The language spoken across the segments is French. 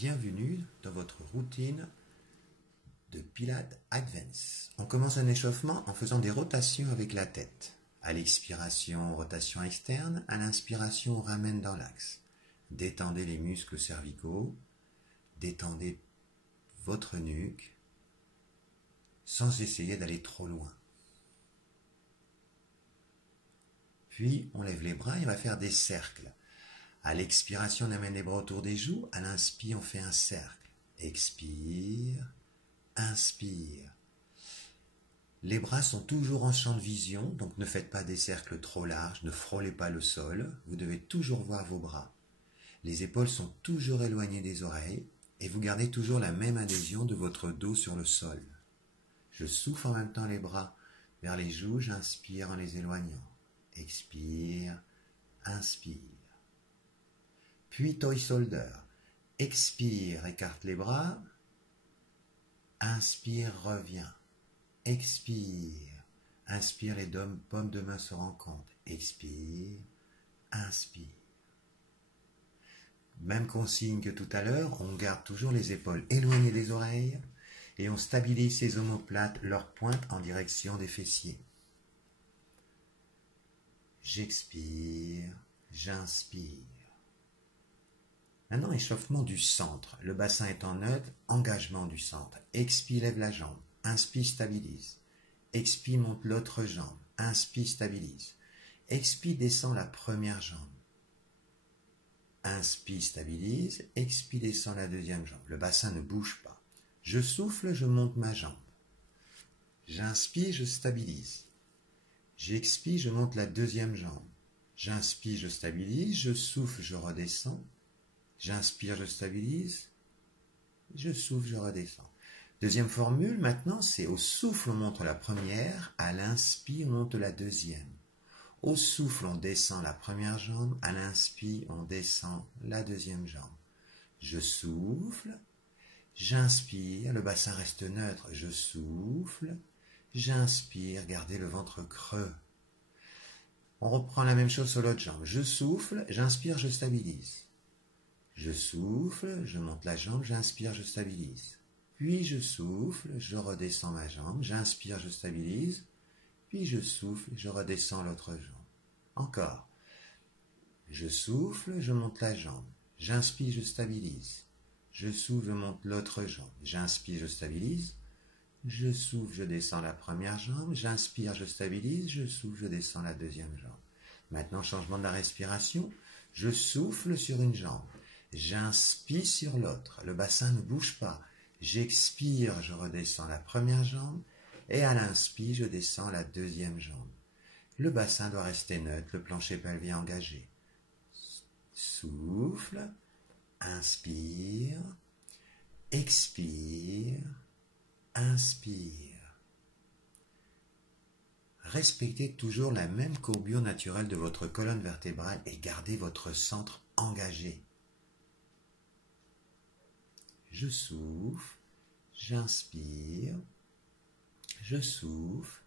Bienvenue dans votre routine de Pilates Advance. On commence un échauffement en faisant des rotations avec la tête. À l'expiration, rotation externe. À l'inspiration, on ramène dans l'axe. Détendez les muscles cervicaux. Détendez votre nuque sans essayer d'aller trop loin. Puis, on lève les bras et on va faire des cercles. À l'expiration, on amène les bras autour des joues. À l'inspire, on fait un cercle. Expire, inspire. Les bras sont toujours en champ de vision, donc ne faites pas des cercles trop larges, ne frôlez pas le sol. Vous devez toujours voir vos bras. Les épaules sont toujours éloignées des oreilles et vous gardez toujours la même adhésion de votre dos sur le sol. Je souffle en même temps les bras vers les joues, j'inspire en les éloignant. Expire, inspire. Puis toy shoulder. Expire, écarte les bras. Inspire, reviens. Expire. Inspire, les paumes de main se rencontrent. Expire, inspire. Même consigne que tout à l'heure, on garde toujours les épaules éloignées des oreilles et on stabilise ces omoplates, leurs pointes en direction des fessiers. J'expire, j'inspire. Maintenant, échauffement du centre. Le bassin étant neutre, engagement du centre. Expire, lève la jambe. Inspire, stabilise. Expire, monte l'autre jambe. Inspire, stabilise. Expire, descend la première jambe. Inspire, stabilise. Expire, descend la deuxième jambe. Le bassin ne bouge pas. Je souffle, je monte ma jambe. J'inspire, je stabilise. J'expire, je monte la deuxième jambe. J'inspire, je stabilise. Je souffle, je redescends. J'inspire, je stabilise. Je souffle, je redescends. Deuxième formule, maintenant, c'est au souffle, on monte la première. À l'inspire, on monte la deuxième. Au souffle, on descend la première jambe. À l'inspire, on descend la deuxième jambe. Je souffle. J'inspire. Le bassin reste neutre. Je souffle. J'inspire. Gardez le ventre creux. On reprend la même chose sur l'autre jambe. Je souffle. J'inspire, je stabilise. Je souffle, je monte la jambe, j'inspire, je stabilise. Puis je souffle, je redescends ma jambe, j'inspire, je stabilise. Puis je souffle, je redescends l'autre jambe. Encore. Je souffle, je monte la jambe, j'inspire, je stabilise. Je souffle, je monte l'autre jambe, j'inspire, je stabilise. Je souffle, je descends la première jambe, j'inspire, je stabilise. Je souffle, je descends la deuxième jambe. Maintenant, changement de la respiration. Je souffle sur une jambe. J'inspire sur l'autre, le bassin ne bouge pas. J'expire, je redescends la première jambe et à l'inspire, je descends la deuxième jambe. Le bassin doit rester neutre, le plancher pelvien engagé. Souffle, inspire, expire, inspire. Respectez toujours la même courbure naturelle de votre colonne vertébrale et gardez votre centre engagé. Je souffle, j'inspire, je souffle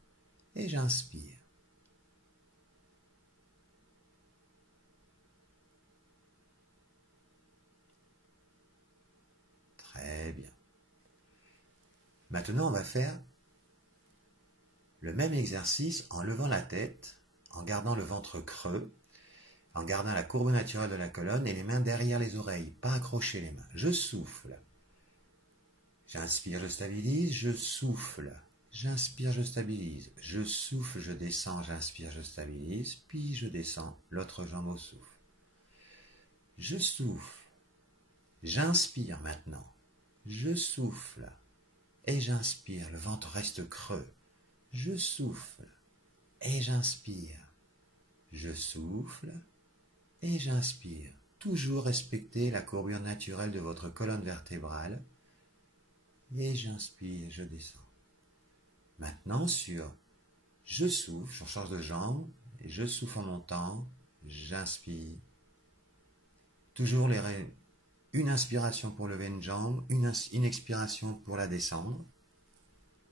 et j'inspire. Très bien. Maintenant, on va faire le même exercice en levant la tête, en gardant le ventre creux, en gardant la courbe naturelle de la colonne et les mains derrière les oreilles, pas accrocher les mains. Je souffle. J'inspire, je stabilise, je souffle. J'inspire, je stabilise. Je souffle, je descends, j'inspire, je stabilise. Puis je descends, l'autre jambe au souffle. Je souffle. J'inspire maintenant. Je souffle. Et j'inspire, le ventre reste creux. Je souffle. Et j'inspire. Je souffle. Et j'inspire. Toujours respecter la courbure naturelle de votre colonne vertébrale. Et j'inspire, je descends. Maintenant sur je souffle, je change de jambe, et je souffle en montant, j'inspire. Toujours une inspiration pour lever une jambe, une expiration pour la descendre.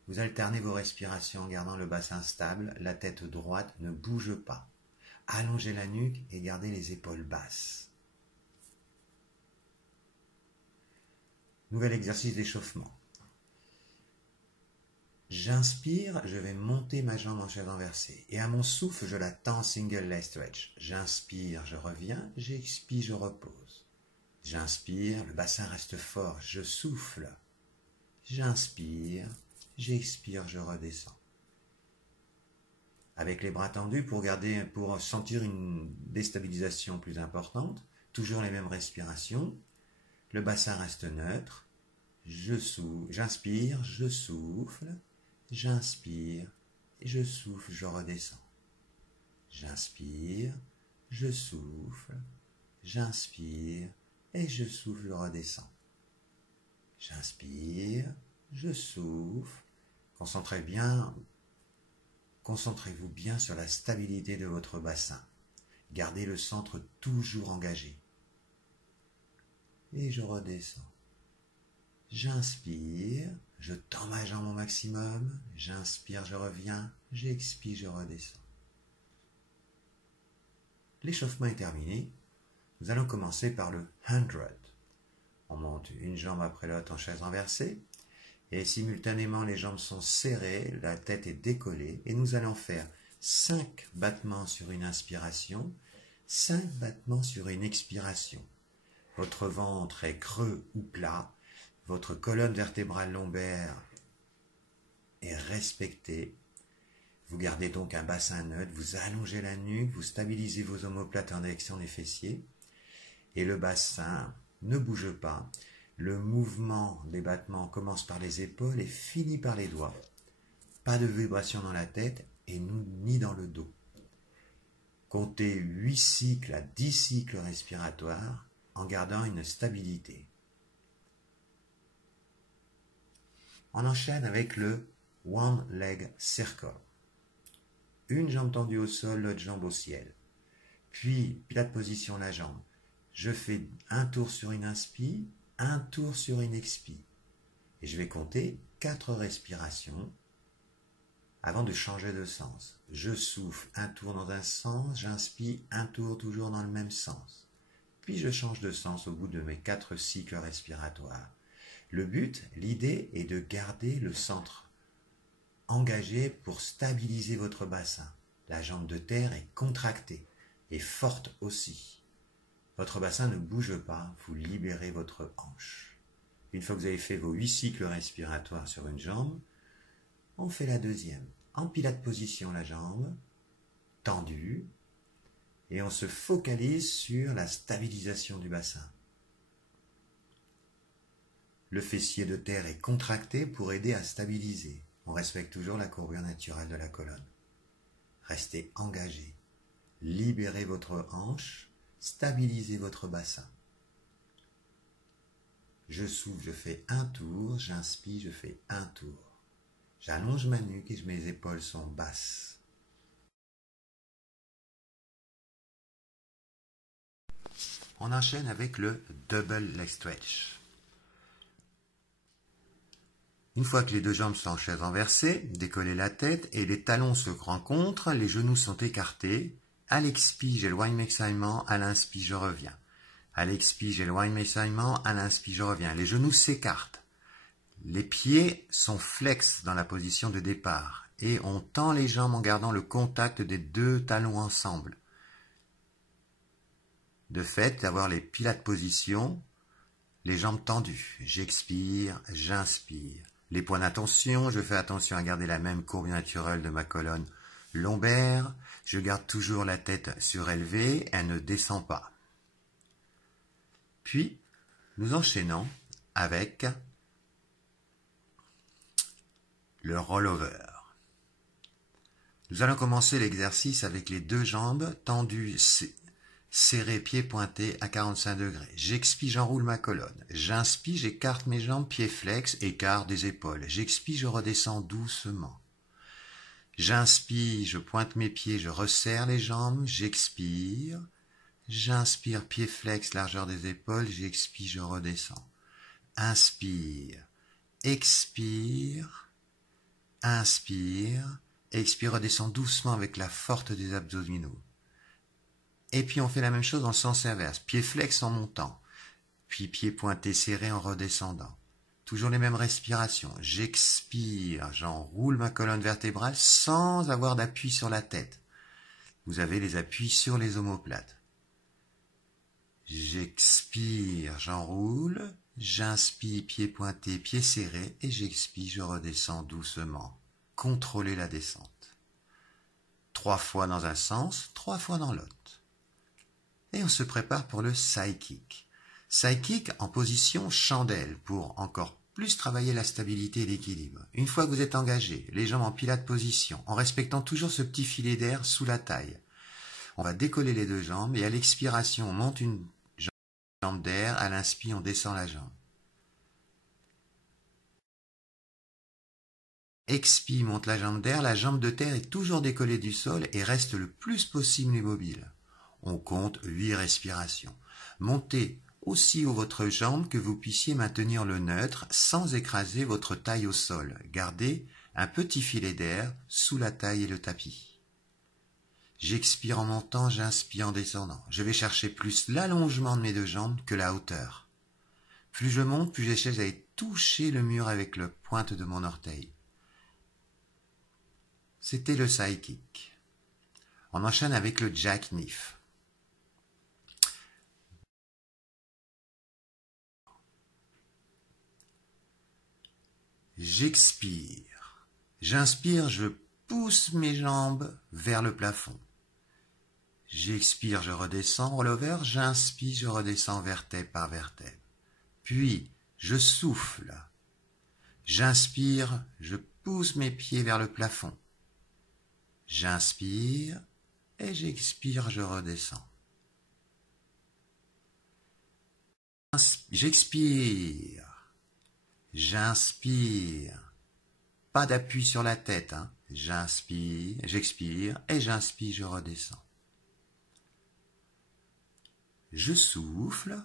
Vous alternez vos respirations en gardant le bassin stable, la tête droite ne bouge pas. Allongez la nuque et gardez les épaules basses. Nouvel exercice d'échauffement. J'inspire, je vais monter ma jambe en chaise renversée. Et à mon souffle, je la tends single leg stretch. J'inspire, je reviens. J'expire, je repose. J'inspire, le bassin reste fort. Je souffle. J'inspire, j'expire, je redescends. Avec les bras tendus pour sentir une déstabilisation plus importante. Toujours les mêmes respirations. Le bassin reste neutre. J'inspire, je souffle. J'inspire et je souffle, je redescends. J'inspire, je souffle, j'inspire et je souffle, je redescends. J'inspire, je souffle. Concentrez-vous bien sur la stabilité de votre bassin. Gardez le centre toujours engagé. Et je redescends. J'inspire, je tends ma jambe au maximum, j'inspire, je reviens, j'expire, je redescends. L'échauffement est terminé. Nous allons commencer par le 100. On monte une jambe après l'autre en chaise renversée et simultanément les jambes sont serrées, la tête est décollée et nous allons faire 5 battements sur une inspiration, 5 battements sur une expiration. Votre ventre est creux ou plat. Votre colonne vertébrale lombaire est respectée. Vous gardez donc un bassin neutre, vous allongez la nuque, vous stabilisez vos omoplates en direction des fessiers. Et le bassin ne bouge pas. Le mouvement des battements commence par les épaules et finit par les doigts. Pas de vibration dans la tête et ni dans le dos. Comptez 8 cycles à 10 cycles respiratoires en gardant une stabilité. On enchaîne avec le One Leg Circle. Une jambe tendue au sol, l'autre jambe au ciel. Puis, pilates position la jambe. Je fais un tour sur une inspi, un tour sur une expi. Et je vais compter 4 respirations avant de changer de sens. Je souffle un tour dans un sens, j'inspire un tour toujours dans le même sens. Puis je change de sens au bout de mes 4 cycles respiratoires. Le but, l'idée est de garder le centre engagé pour stabiliser votre bassin. La jambe de terre est contractée et forte aussi. Votre bassin ne bouge pas, vous libérez votre hanche. Une fois que vous avez fait vos 8 cycles respiratoires sur une jambe, on fait la deuxième. En pilates position la jambe, tendue, et on se focalise sur la stabilisation du bassin. Le fessier de terre est contracté pour aider à stabiliser. On respecte toujours la courbure naturelle de la colonne. Restez engagé. Libérez votre hanche. Stabilisez votre bassin. Je souffle, je fais un tour. J'inspire, je fais un tour. J'allonge ma nuque et mes épaules sont basses. On enchaîne avec le double leg stretch. Une fois que les deux jambes sont en chaise renversée, décollez la tête et les talons se rencontrent, les genoux sont écartés. À l'expire, j'éloigne mes saillements, à l'inspire, je reviens. À l'expire, j'éloigne mes saillements, à l'inspire, je reviens. Les genoux s'écartent. Les pieds sont flex dans la position de départ et on tend les jambes en gardant le contact des deux talons ensemble. De fait, d'avoir les pilates positions, les jambes tendues. J'expire, j'inspire. Les points d'attention, je fais attention à garder la même courbe naturelle de ma colonne lombaire. Je garde toujours la tête surélevée, elle ne descend pas. Puis, nous enchaînons avec le rollover. Nous allons commencer l'exercice avec les deux jambes tendues, serrées, pieds pointés à 45 degrés. J'expire, j'enroule ma colonne. J'inspire, j'écarte mes jambes, pieds flex, écart des épaules. J'expire, je redescends doucement. J'inspire, je pointe mes pieds, je resserre les jambes. J'expire. J'inspire, pieds flex, largeur des épaules. J'expire, je redescends. Inspire. Expire. Inspire. Expire, redescend doucement avec la force des abdominaux. Et puis on fait la même chose dans le sens inverse. Pieds flex en montant, puis pieds pointés serrés en redescendant. toujours les mêmes respirations. J'expire, j'enroule ma colonne vertébrale sans avoir d'appui sur la tête. Vous avez les appuis sur les omoplates. J'expire, j'enroule, j'inspire, pied pointé, pied serré, et j'expire, je redescends doucement. Contrôlez la descente. 3 fois dans un sens, 3 fois dans l'autre. Et on se prépare pour le side kick. Side kick en position chandelle pour encore plus travailler la stabilité et l'équilibre. Une fois que vous êtes engagé, les jambes en pilates position, en respectant toujours ce petit filet d'air sous la taille. On va décoller les 2 jambes et à l'expiration, on monte une jambe d'air, à l'inspire, on descend la jambe. Expire, monte la jambe d'air, la jambe de terre est toujours décollée du sol et reste le plus possible immobile. On compte 8 respirations. Montez aussi haut votre jambe que vous puissiez maintenir le neutre sans écraser votre taille au sol. Gardez un petit filet d'air sous la taille et le tapis. J'expire en montant, j'inspire en descendant. Je vais chercher plus l'allongement de mes 2 jambes que la hauteur. Plus je monte, plus j'essaie d'aller toucher le mur avec la pointe de mon orteil. C'était le side kick. On enchaîne avec le jackknife. J'expire. J'inspire, je pousse mes jambes vers le plafond. J'expire, je redescends, rollover, j'inspire, je redescends vertèbre par vertèbre. Puis, je souffle. J'inspire, je pousse mes pieds vers le plafond. J'inspire et j'expire, je redescends. J'expire. J'inspire. Pas d'appui sur la tête. J'inspire, j'expire et j'inspire, je redescends. Je souffle.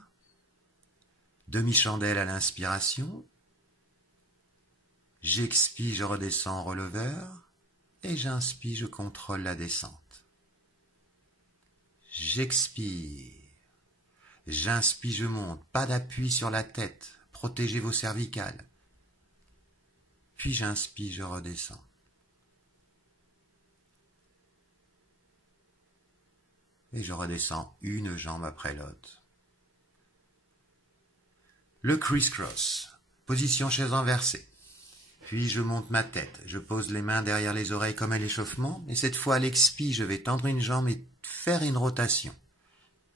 Demi-chandelle à l'inspiration. J'expire, je redescends en rollover. Et j'inspire, je contrôle la descente. J'expire. J'inspire, je monte. Pas d'appui sur la tête. Protégez vos cervicales. Puis j'inspire, je redescends. Et je redescends une jambe après l'autre. Le criss-cross. Position chaise renversée. Puis je monte ma tête. Je pose les mains derrière les oreilles comme à l'échauffement. Et cette fois, à l'expire, je vais tendre une jambe et faire une rotation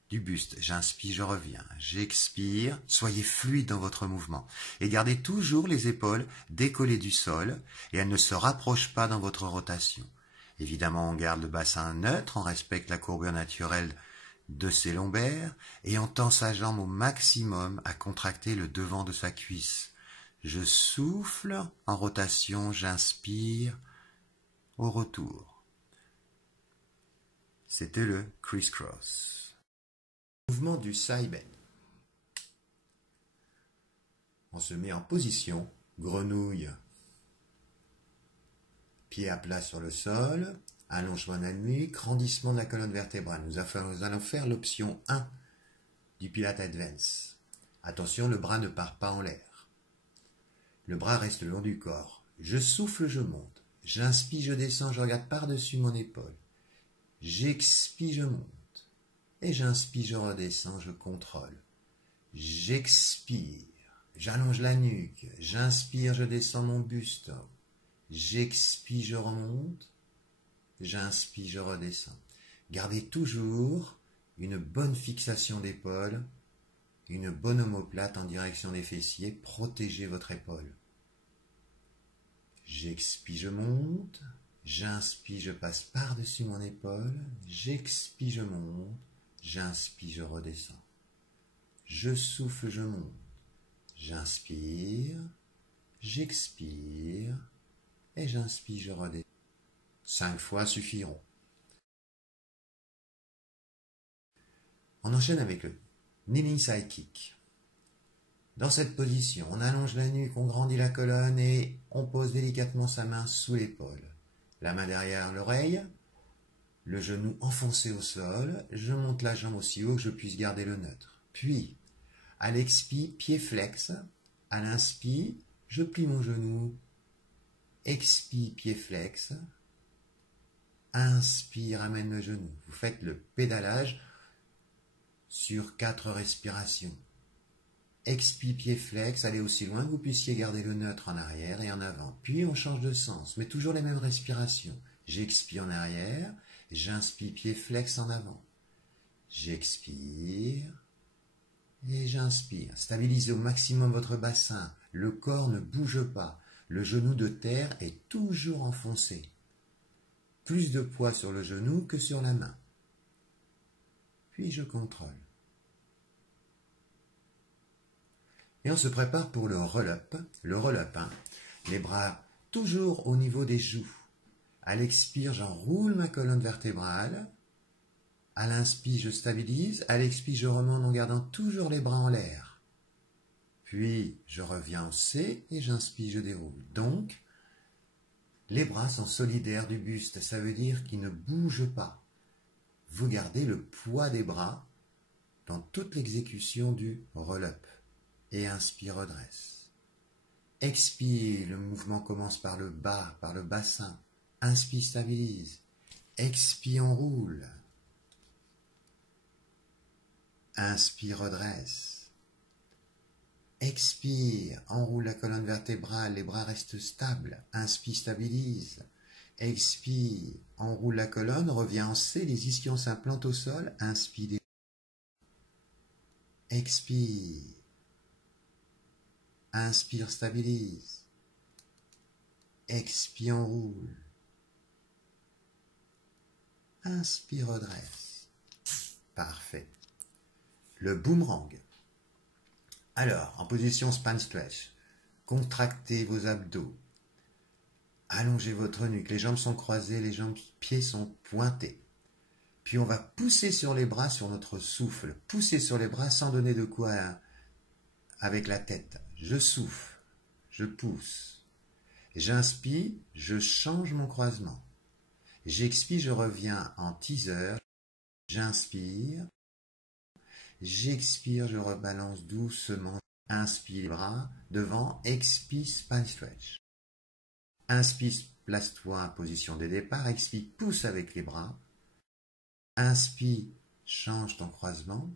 du buste. J'inspire, je reviens. J'expire. Soyez fluide dans votre mouvement. Et gardez toujours les épaules décollées du sol et elles ne se rapprochent pas dans votre rotation. Évidemment, on garde le bassin neutre, on respecte la courbure naturelle de ses lombaires et on tend sa jambe au maximum à contracter le devant de sa cuisse. Je souffle en rotation, j'inspire au retour. C'était le criss-cross. Mouvement du side bend. On se met en position grenouille. Pied à plat sur le sol, allongement de la nuque, grandissement de la colonne vertébrale. Nous allons faire l'option 1 du Pilates Advance. Attention, le bras ne part pas en l'air. Le bras reste le long du corps. Je souffle, je monte. J'inspire, je descends, je regarde par-dessus mon épaule. J'expire, je monte. Et j'inspire, je redescends, je contrôle. J'expire, j'allonge la nuque. J'inspire, je descends mon buste. J'expire, je remonte. J'inspire, je redescends. Gardez toujours une bonne fixation d'épaule, une bonne omoplate en direction des fessiers. Protégez votre épaule. J'expire, je monte. J'inspire, je passe par-dessus mon épaule. J'expire, je monte. J'inspire, je redescends. Je souffle, je monte. J'inspire. J'expire. Et j'inspire, je redescends. 5 fois suffiront. On enchaîne avec le kneeling side kick. Dans cette position, on allonge la nuque, on grandit la colonne et on pose délicatement sa main sous l'épaule. La main derrière l'oreille, le genou enfoncé au sol, je monte la jambe aussi haut que je puisse garder le neutre. Puis, à l'expire, pied flex, À l'inspire, je plie mon genou. Expire, pied flex. Inspire, amène le genou. Vous faites le pédalage sur 4 respirations. Expire, pied flex, allez aussi loin que vous puissiez garder le neutre en arrière et en avant. Puis on change de sens, mais toujours les mêmes respirations. J'expire en arrière, j'inspire, pied flex en avant. J'expire et j'inspire. Stabilisez au maximum votre bassin. Le corps ne bouge pas. Le genou de terre est toujours enfoncé. Plus de poids sur le genou que sur la main. Puis je contrôle. Et on se prépare pour le roll-up. Le roll-up, les bras toujours au niveau des joues. À l'expire, j'enroule ma colonne vertébrale. À l'inspire, je stabilise. À l'expire, je remonte en gardant toujours les bras en l'air. Puis, je reviens en C et j'inspire, je déroule. Donc, les bras sont solidaires du buste. Ça veut dire qu'ils ne bougent pas. Vous gardez le poids des bras dans toute l'exécution du roll-up. Et inspire, redresse. Expire, le mouvement commence par le bas, par le bassin. Inspire, stabilise. Expire, enroule. Inspire, redresse. Expire, enroule la colonne vertébrale, les bras restent stables. Inspire, stabilise. Expire, enroule la colonne, revient en C, les ischions s'implantent au sol. Inspire. Expire. Inspire, stabilise. Expire, enroule. Inspire, redresse. Parfait. Le boomerang. Alors, en position spine stretch, contractez vos abdos. Allongez votre nuque. Les jambes sont croisées, les pieds sont pointés. Puis on va pousser sur les bras sur notre souffle. Pousser sur les bras sans donner de coup avec la tête. Je souffle. Je pousse. J'inspire, je change mon croisement. J'expire, je reviens en teaser. J'inspire. J'expire, je rebalance doucement. Inspire les bras devant. Expire, spine stretch. Inspire, place-toi en position de départ. Expire, pousse avec les bras. Inspire, change ton croisement.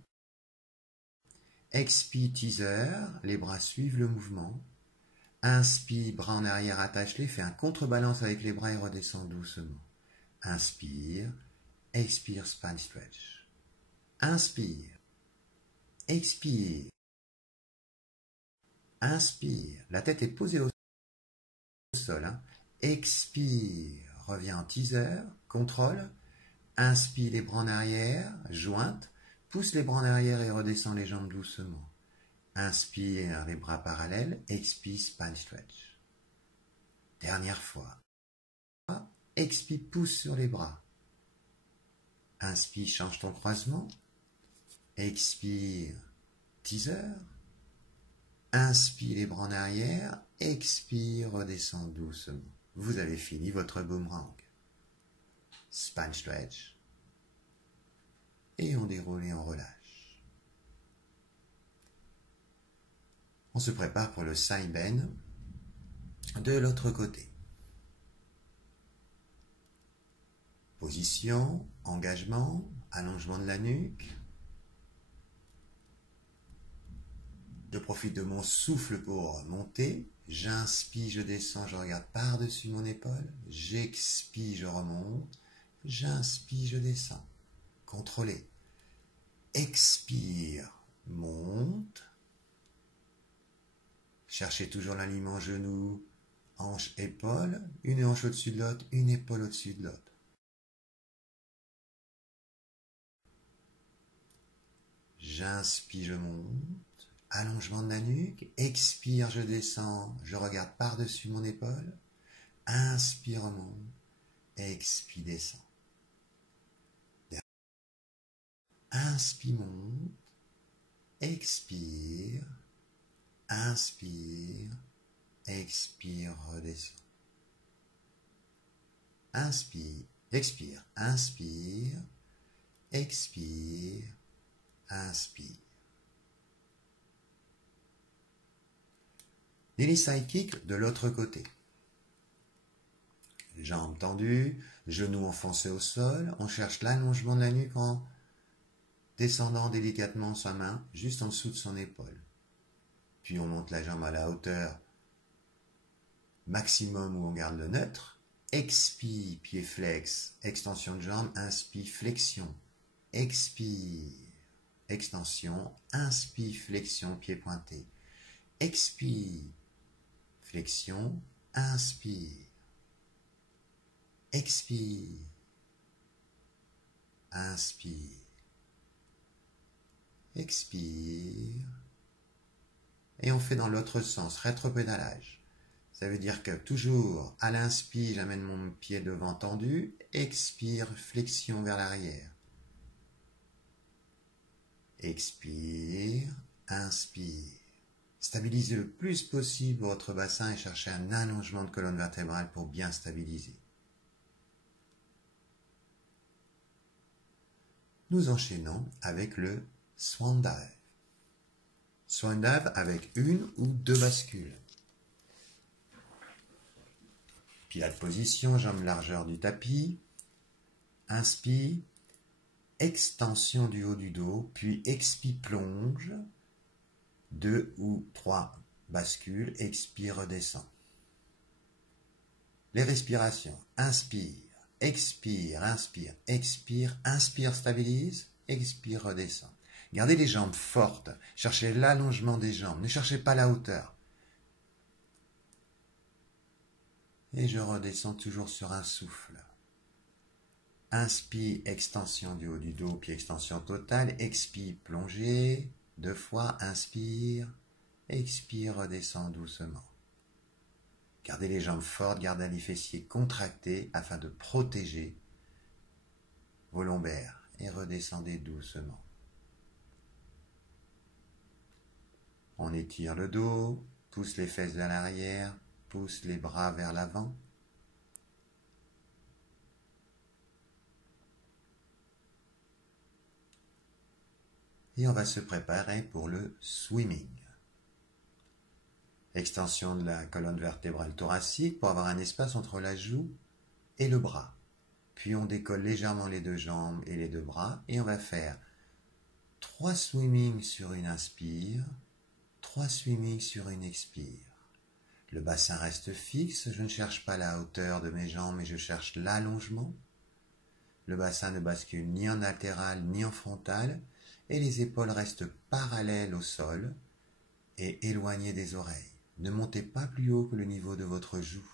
Expire, teaser. Les bras suivent le mouvement. Inspire, bras en arrière, attache-les, fais un contrebalance avec les bras et redescends doucement. Inspire, expire, spine stretch. Inspire, expire, inspire. La tête est posée au sol. Expire, reviens en teaser, contrôle. Inspire, les bras en arrière, jointe. Pousse les bras en arrière et redescends les jambes doucement. Inspire, les bras parallèles. Expire, spine stretch. Dernière fois. Expire, pousse sur les bras. Inspire, change ton croisement. Expire, teaser. Inspire, les bras en arrière. Expire, redescends doucement. Vous avez fini votre boomerang. Spine stretch. Et on déroule et on relâche. On se prépare pour le side bend de l'autre côté. Position, engagement, allongement de la nuque. Je profite de mon souffle pour monter. J'inspire, je descends, je regarde par-dessus mon épaule. J'expire, je remonte. J'inspire, je descends. Contrôlez. Expire, monte. Cherchez toujours l'alignement genou, hanche, épaule. Une hanche au-dessus de l'autre, une épaule au-dessus de l'autre. J'inspire, je monte. Allongement de la nuque. Expire, je descends. Je regarde par-dessus mon épaule. Inspire, monte. Expire, descend. Inspire, monte. Expire. Inspire. Expire, redescend. Inspire. Expire. Inspire. Expire. Inspire. Lily side kick de l'autre côté. Jambes tendues, genoux enfoncés au sol, on cherche l'allongement de la nuque en descendant délicatement sa main juste en dessous de son épaule. Puis on monte la jambe à la hauteur maximum où on garde le neutre. Expire, pied flex, extension de jambe, inspire, flexion. Expire, extension, inspire, flexion, pied pointé. Expire, flexion, inspire. Expire, inspire, expire, et on fait dans l'autre sens, rétropédalage. Ça veut dire que toujours à l'inspire, j'amène mon pied devant tendu, expire, flexion vers l'arrière. Expire, inspire. Stabilisez le plus possible votre bassin et cherchez un allongement de colonne vertébrale pour bien stabiliser. Nous enchaînons avec le Swan Dive. Swan Dive avec une ou deux bascules. Pilates position, jambes largeur du tapis. Inspire, extension du haut du dos, puis expire, plonge. 2 ou 3 bascules, expire, redescend. Les respirations. Inspire, expire, inspire, expire, inspire, stabilise, expire, redescend. Gardez les jambes fortes, cherchez l'allongement des jambes, ne cherchez pas la hauteur. Et je redescends toujours sur un souffle. Inspire, extension du haut du dos, puis extension totale, expire, plongée, 2 fois, inspire, expire, redescend doucement. Gardez les jambes fortes, gardez les fessiers contractés afin de protéger vos lombaires et redescendez doucement. On étire le dos, pousse les fesses vers l'arrière, pousse les bras vers l'avant. Et on va se préparer pour le swimming. Extension de la colonne vertébrale thoracique pour avoir un espace entre la joue et le bras. Puis on décolle légèrement les deux jambes et les deux bras et on va faire 3 swimming sur une inspire, 3 swimming sur une expire. Le bassin reste fixe, je ne cherche pas la hauteur de mes jambes mais je cherche l'allongement. Le bassin ne bascule ni en latéral ni en frontal et les épaules restent parallèles au sol et éloignées des oreilles. Ne montez pas plus haut que le niveau de votre joue.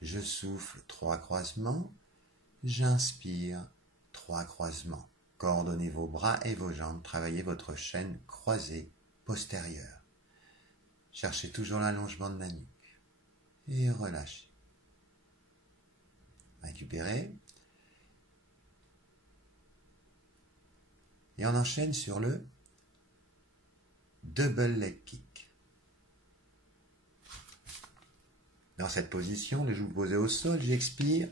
Je souffle 3 croisements, j'inspire 3 croisements. Coordonnez vos bras et vos jambes, travaillez votre chaîne croisée postérieure. Cherchez toujours l'allongement de la nuque et relâchez. Récupérez. Et on enchaîne sur le double leg kick. Dans cette position, les joues posées au sol, j'expire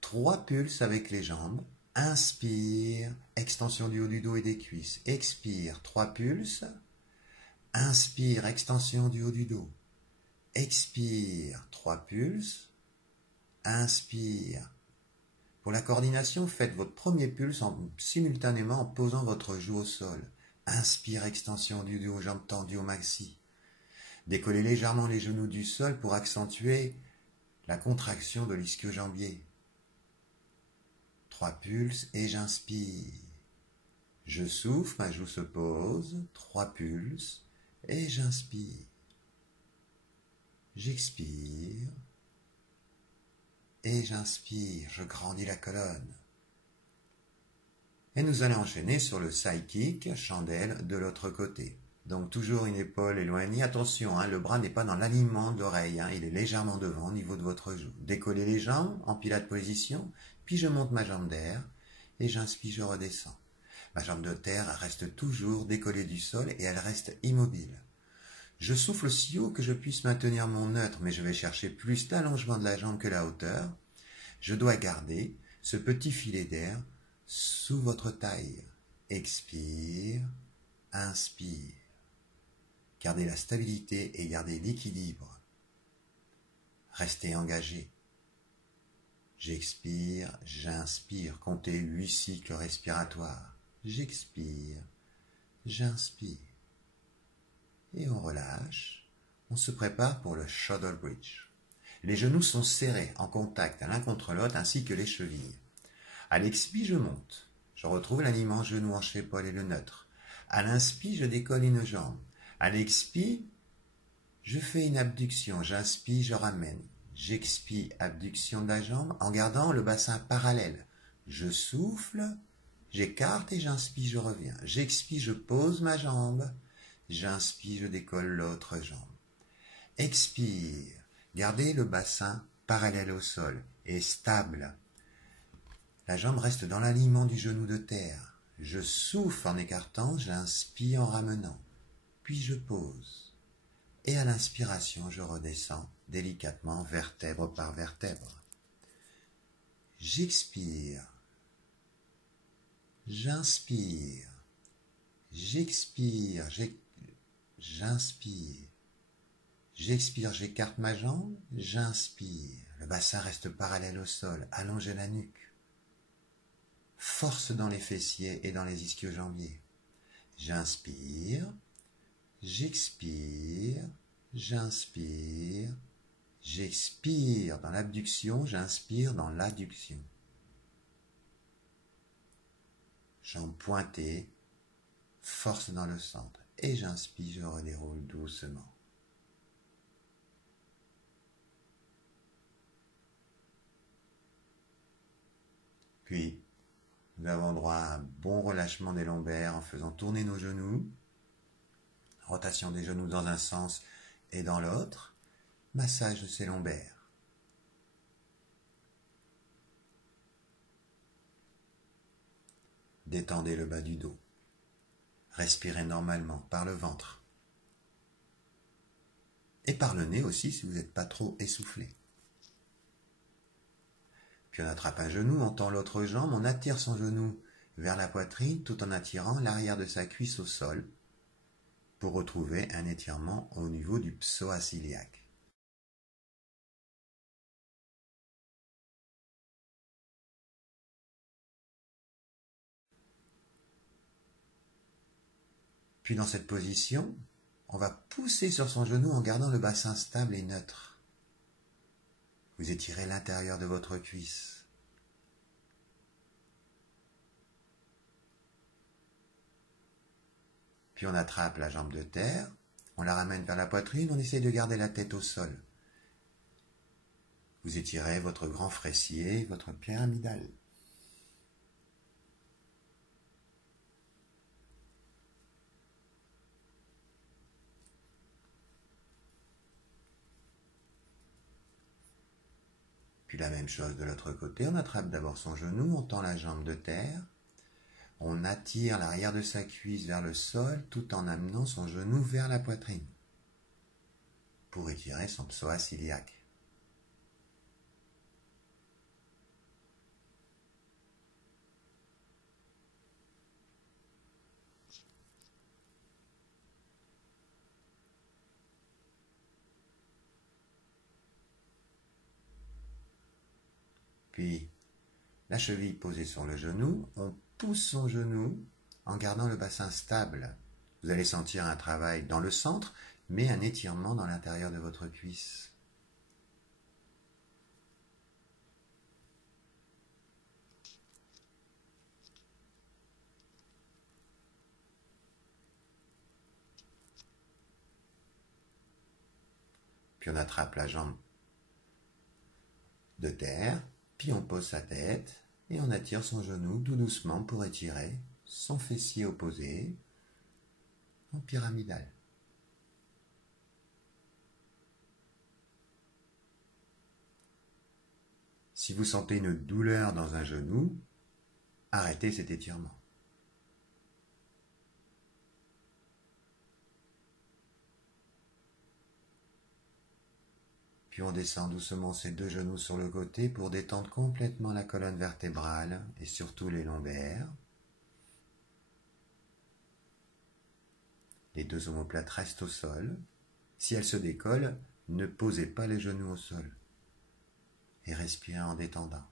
3 pulses avec les jambes. Inspire, extension du haut du dos et des cuisses. Expire, 3 pulses. Inspire, extension du haut du dos. Expire, 3 pulses. Inspire. Pour la coordination, faites votre premier pulse simultanément en posant votre joue au sol. Inspire, extension du dos, jambes tendues au maxi. Décollez légèrement les genoux du sol pour accentuer la contraction de l'ischio-jambier. 3 pulses et j'inspire. Je souffle, ma joue se pose. 3 pulses et j'inspire. J'expire et j'inspire. Je grandis la colonne. Et nous allons enchaîner sur le side kick, chandelle, de l'autre côté. Donc toujours une épaule éloignée. Attention, le bras n'est pas dans l'alignement de l'oreille, il est légèrement devant au niveau de votre joue. Décollez les jambes en pilates position, puis je monte ma jambe d'air et j'inspire, je redescends. Ma jambe de terre reste toujours décollée du sol et elle reste immobile. Je souffle aussi haut que je puisse maintenir mon neutre, mais je vais chercher plus l'allongement de la jambe que la hauteur. Je dois garder ce petit filet d'air sous votre taille. Expire, inspire. Gardez la stabilité et gardez l'équilibre. Restez engagé. J'expire, j'inspire. Comptez 8 cycles respiratoires. J'expire, j'inspire. Et on relâche. On se prépare pour le shoulder bridge. Les genoux sont serrés, en contact l'un contre l'autre, ainsi que les chevilles. À l'expire, je monte. Je retrouve l'alignement genou, hanche, épaule et le neutre. À l'inspire, je décolle une jambe. À l'expire, je fais une abduction. J'inspire, je ramène. J'expire, abduction de la jambe, en gardant le bassin parallèle. Je souffle, j'écarte et j'inspire, je reviens. J'expire, je pose ma jambe. J'inspire, je décolle l'autre jambe. Expire, gardez le bassin parallèle au sol et stable. La jambe reste dans l'alignement du genou de terre. Je souffle en écartant, j'inspire en ramenant. Puis je pose. Et à l'inspiration, je redescends délicatement, vertèbre par vertèbre. J'expire. J'inspire. J'expire. J'inspire. J'expire, j'écarte ma jambe. J'inspire. Le bassin reste parallèle au sol. Allongez la nuque. Force dans les fessiers et dans les ischio-jambiers. J'inspire. J'expire, j'inspire, j'expire dans l'abduction, j'inspire dans l'adduction. Jambes pointées, force dans le centre. Et j'inspire, je redéroule doucement. Puis, nous avons droit à un bon relâchement des lombaires en faisant tourner nos genoux. Rotation des genoux dans un sens et dans l'autre. Massage de ses lombaires. Détendez le bas du dos. Respirez normalement par le ventre. Et par le nez aussi si vous n'êtes pas trop essoufflé. Puis on attrape un genou, on tend l'autre jambe, on attire son genou vers la poitrine tout en attirant l'arrière de sa cuisse au sol pour retrouver un étirement au niveau du psoas iliaque. Puis dans cette position, on va pousser sur son genou en gardant le bassin stable et neutre. Vous étirez l'intérieur de votre cuisse. Puis on attrape la jambe de terre, on la ramène vers la poitrine, on essaye de garder la tête au sol. Vous étirez votre grand fessier, votre pyramidal. Puis la même chose de l'autre côté, on attrape d'abord son genou, on tend la jambe de terre, on attire l'arrière de sa cuisse vers le sol tout en amenant son genou vers la poitrine pour étirer son psoas iliaque. Puis la cheville posée sur le genou, on pousse son genou en gardant le bassin stable. Vous allez sentir un travail dans le centre, mais un étirement dans l'intérieur de votre cuisse. Puis on attrape la jambe de terre, puis on pose sa tête et on attire son genou tout doucement pour étirer son fessier opposé en pyramidal. Si vous sentez une douleur dans un genou, arrêtez cet étirement. Puis on descend doucement ses deux genoux sur le côté pour détendre complètement la colonne vertébrale et surtout les lombaires. Les deux omoplates restent au sol. Si elles se décollent, ne posez pas les genoux au sol. Et respirez en détendant.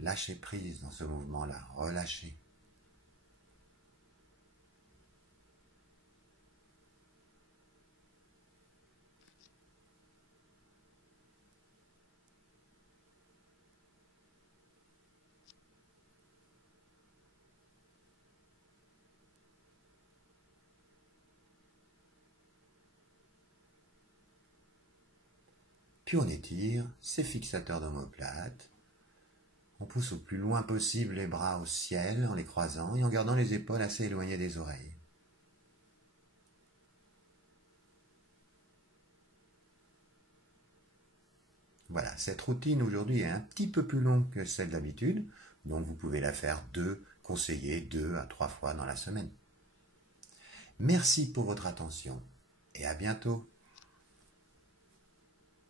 Lâchez prise dans ce mouvement-là, relâchez. Puis on étire ces fixateurs d'omoplate. On pousse au plus loin possible les bras au ciel en les croisant et en gardant les épaules assez éloignées des oreilles. Voilà, cette routine aujourd'hui est un petit peu plus longue que celle d'habitude, donc vous pouvez la faire conseiller 2 à 3 fois dans la semaine. Merci pour votre attention et à bientôt.